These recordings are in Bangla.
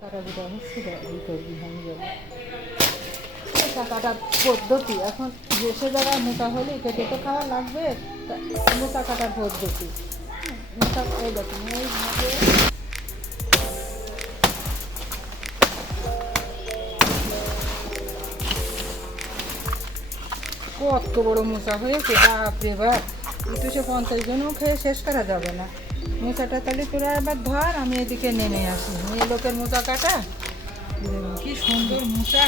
কাটা যেটা হচ্ছে এটা কাটার পদ্ধতি। এখন যেসে জায়গায় মোটা হলে কেটে তো খাওয়া লাগবে মোটা কাটার পদ্ধতি। মোটা এই দেখুন এইভাবে কত বড় মোচা হয়েছে, বাপরে বাপ। সে পঞ্চাশ জনও খেয়ে শেষ করা যাবে না। মোচাটা তাহলে তোরা এবার ধর, আমি এদিকে নেমে আসি। মেয়ে লোকের মোচা কাটা। কি সুন্দর মোচা।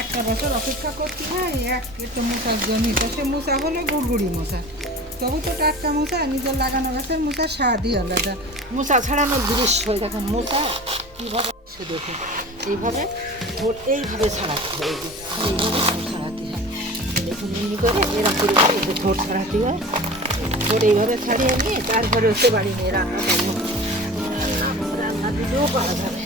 একটা বছর অপেক্ষা করতে হয়, এক একটু মোচার জন্য তো সে মোচা হলো গুড়গুড়ি মোচা। তবু তো টাটকা মোচা, নিজের লাগানো গাছের মোচা, স্বাদই আলাদা। মোচা ছাড়ানোর দৃশ্য দেখেন মোচা কীভাবে সে দেখুন এইভাবে ভোট এইভাবে ছাড়াতে হয়, এইভাবে ছাড়াতে হয়। দেখুন এমনি করে এরকম করে ছাড়াতে হয়। ভোট এইভাবে ছাড়িয়ে নিয়ে তারপরে হচ্ছে বাড়ি নিয়ে রান্না করব। রান্না দিলেও করা যাবে।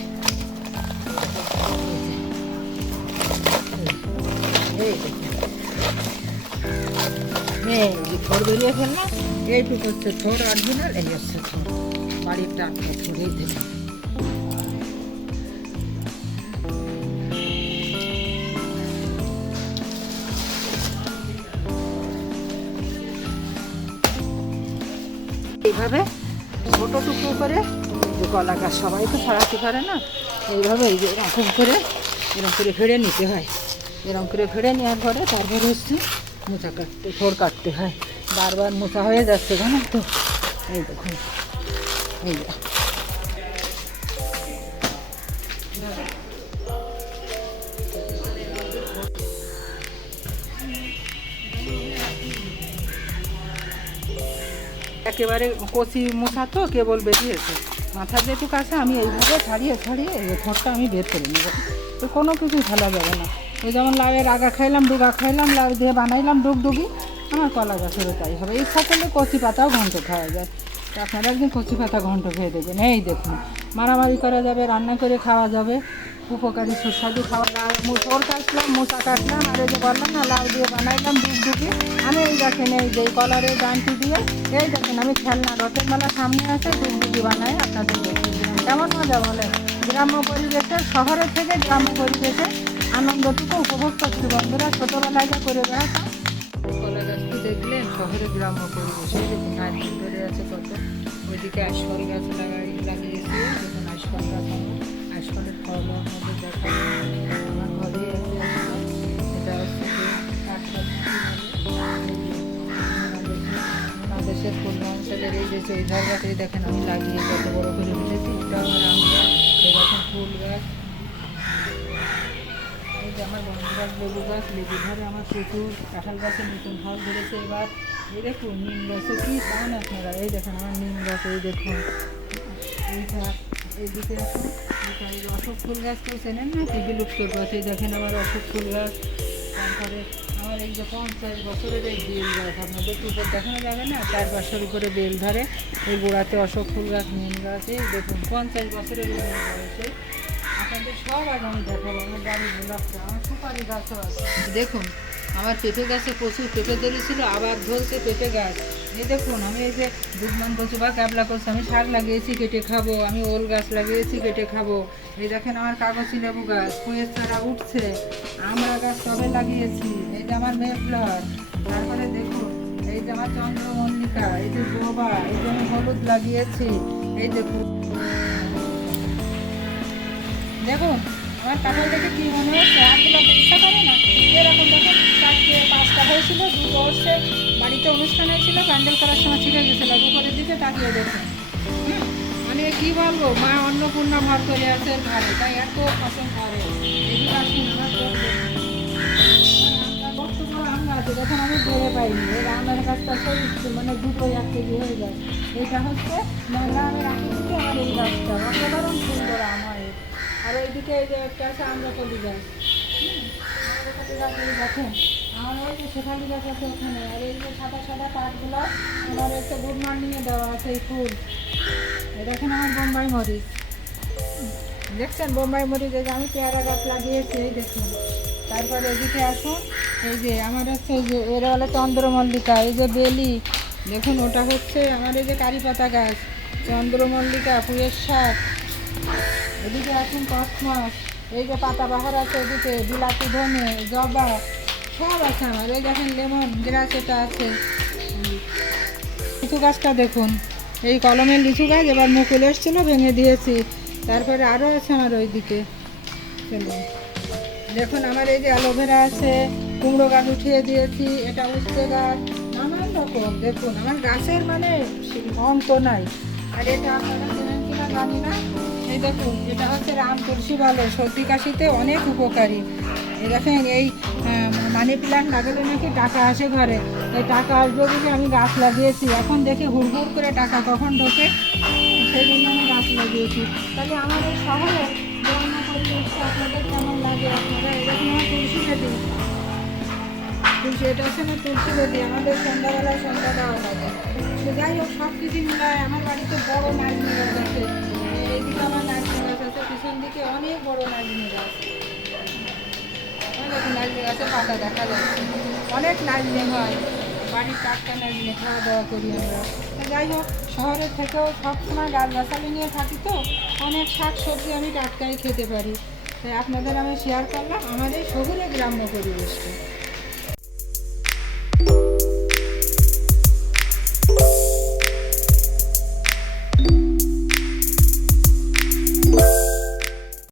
থর বেরিয়ে ফেললাম, এইটুকু হচ্ছে থর অরিজিনাল এই হচ্ছে থর। বাড়ির দেবে এইভাবে ছোটো টুকরো করে কলা গাছ সবাই তো ছড়াতে পারে না, এইভাবে এই যে এরকম করে এরকম করে ফেড়ে নিতে হয়। এরকম করে ফেড়ে নেওয়ার পরে তারপরে হচ্ছে মোচা কাটতে ফোর কাটতে হয়। বারবার মোচা হয়ে যাচ্ছে, জানো তো? এই দেখুন। এই একেবারে কচি মশা তো, কেবল বেরিয়েছে মাথা যেটু কাছে আমি এইভাবে ছাড়িয়ে ছাড়িয়ে এই ঠোঁটটা আমি বের করে নেব। তো কোনো কিছুই ফেলা যাবে না। এই যেমন লাউয়ের আগা খাইলাম, ডুগা খাইলাম, লাউ দিয়ে বানাইলাম ডুগডুগি, আমার কলা গাছেরও তাই হবে। ইচ্ছা করলে কচি পাতাও ঘন্ট খাওয়া যায়। আপনারা একদিন কচি পাতা ঘন্ট খেয়ে দেবেন এই দেখুন মারামারি করা যাবে, রান্না করে খাওয়া যাবে, উপকারী, সুস্বাদু খাওয়া লাউ মোচর কাটলাম মোচা কাটলাম, আর এই যে বললাম না, লাউ দিয়ে বানাইলাম ডুগডুগি আমি এই দেখেন, এই যে কলারের গানটি দিয়ে, এই দেখেন, আমি খেলনা, রথের মেলা সামনে আছে ডুগডুগি বানাই আপনাদের কেমন মজা বলে? গ্রাম্য পরিবেশে শহরের থেকে গ্রাম্য পরিবেশে আনন্দটুকু উপভোগ করছি বন্ধুরা, ছোটোবেলায় যা করে বেড়াতাম। কলা গাছটি দেখলেন শহরে গ্রাম্য পরিবেশে দেখুন ধরে আছে কত। ওইদিকে আশফল গাছ লাগাই লাগিয়েছি দেখুন আশফল গাছ আমার আশফলের ফল আমাদের দেখা আমার ঘরে এটা হচ্ছে যে কাঠপাতি বাংলাদেশের এই যে চৈধার গাছ দেখেন আমি লাগিয়ে কত বড় করে উঠেছি ফুল গাছ এই যে আমার বন্ধু গাছ লেবু গাছ লেবু ধারে আমার প্রচুর কাঁঠাল গাছে নতুন ফল ধরেছে এবার এই দেখুন নিম গাছে কি পান আপনারা এই দেখেন আমার নিম গাছ এই দেখুন যে অশোক ফুল গাছ তো চেনেন না? কি বিলুপ্ত গাছ এই দেখেন আমার অশোক ফুল গাছ। তারপরে আমার এই যে পঞ্চাশ বছরের এই বেল গাছ, আপনাদের তো উপর দেখানো যাবে না? চার পাঁচশোর উপরে বেল ধরে। এই গোড়াতে অশোক ফুল গাছ, নিম গাছ, এই দেখুন, পঞ্চাশ বছরের বয়সে আপনাদের সব আজ আমি দেখাবো, আমার বাড়ি গোলাপটা, আমার সুপারি গাছও আছে। দেখুন, আমার পেঁপে গাছে প্রচুর পেঁপে ধরেছিল, আবার ধরছে পেঁপে গাছ। এই দেখুন, আমি এই যে দুধমান কচু বা ক্যাবলা কচু আমি শাক লাগিয়েছি, কেটে খাব, আমি ওল গাছ লাগিয়েছি, কেটে খাব। এই দেখেন আমার কাগজি লেবু গাছ ফুয়ের চারা উঠছে, আমরা গাছ সবে লাগিয়েছি, এই যে আমার মেফলার তারপরে দেখুন, এই যে আমার চন্দ্রমল্লিকা, এই যে জবা, এই যে আমি হলুদ লাগিয়েছি, এই দেখুন। দেখুন, আমার কাঁঠাল দেখে কি মনে হচ্ছে? আপগুলো না। এরকম দেখুন চারটে, পাঁচটা হয়েছিল, দুটো হচ্ছে। বাড়িতে অনুষ্ঠান হয়েছিল, প্যান্ডেল করার সময় ছিঁড়ে গেছিল, উপরের দিকে তাকিয়ে দেখে। মানে কি বলব, মা অন্নপূর্ণা ভর করে আছে ঘরে, তাই এত পছন্দ করে। এগুলো আমার দেখুন। আমার বড় আম বেড়ে পাইনি। এর আমের গাছটা সেই মানে দুটো এক কেজি হয়ে যায়। এটা হচ্ছে মেলা আমের আম দিকে আমার এই গাছটা অসাধারণ সুন্দর আম হয় আর ওইদিকে এই যে একটা আছে আম্রপলি গাছ দেখেন আমার ওই যে আর এই যে সাদা সাদা একটা গুড দেওয়া আছে ফুল আমার বোম্বাই মরিচ দেখছেন বোম্বাই মরিচ, এই যে আমি পেয়ারা গাছ লাগিয়েছি, এই দেখুন। তারপরে এদিকে আসুন, এই যে আমার হচ্ছে এই যে, এর বলে চন্দ্রমল্লিকা, এই যে বেলি, দেখুন, ওটা হচ্ছে আমার এই যে কারি পাতা গাছ, চন্দ্রমল্লিকা পুয়ের শাক। এদিকে আছেন কসমস এই যে পাতাবাহার আছে এদিকে, বিলাতি, ধনে, জবা, সব আছে আমার। এই দেখেন লেমন গ্রাস এটা আছে। লিচু গাছটা দেখুন। এই কলমের লিচু গাছ এবার মুকুল এসেছিল, ভেঙে দিয়েছি। তারপরে আরও আছে আমার ওই দিকে দেখুন, আমার এই যে অ্যালোভেরা আছে, কুমড়ো গাছ উঠিয়ে দিয়েছি, এটা উচ্ছে গাছ। নানান রকম, দেখুন। আমার গাছের মানে অন্ত নাই। আর এটা আপনারা চেনেন কিনা জানি না। এই দেখুন, এটা হচ্ছে রাম তুলসী বলে সর্দি কাশিতে অনেক উপকারী। দেখেন, এই মানি প্ল্যান্ট লাগালে নাকি টাকা আসে ঘরে। এই টাকা আসবে বলে আমি গাছ লাগিয়েছি। এখন দেখি হুড়হুড় করে টাকা কখন ঢোকে? সেই জন্য আমি গাছ লাগিয়েছি। তাহলে এই শহরে আপনাদের কেমন লাগে? আপনারা এরকম আমার তুলসী বেদি। তুলসী, এটা না তুলসী বেদি। আমাদের সন্ধ্যাবেলায় সন্ধ্যা দেওয়া লাগে। যাই হোক সব কিছু মিলায় আমার বাড়িতে বড় নারকেল গাছ আছে আমার পিছন দিকে অনেক বড় গাছ। গাছে, পাতা দেখা অনেক হয়, বাড়ির টাটকা খাওয়া দাওয়া করি আমরা। যাই হোক শহরের থেকেও সবসময় গাছ গাছালি নিয়ে থাকি তো, অনেক শাক সবজি আমি টাটকাই খেতে পারি। তাই আপনাদের আমি শেয়ার করলাম আমাদের শহুরে গ্রাম্য পরিবেশটা।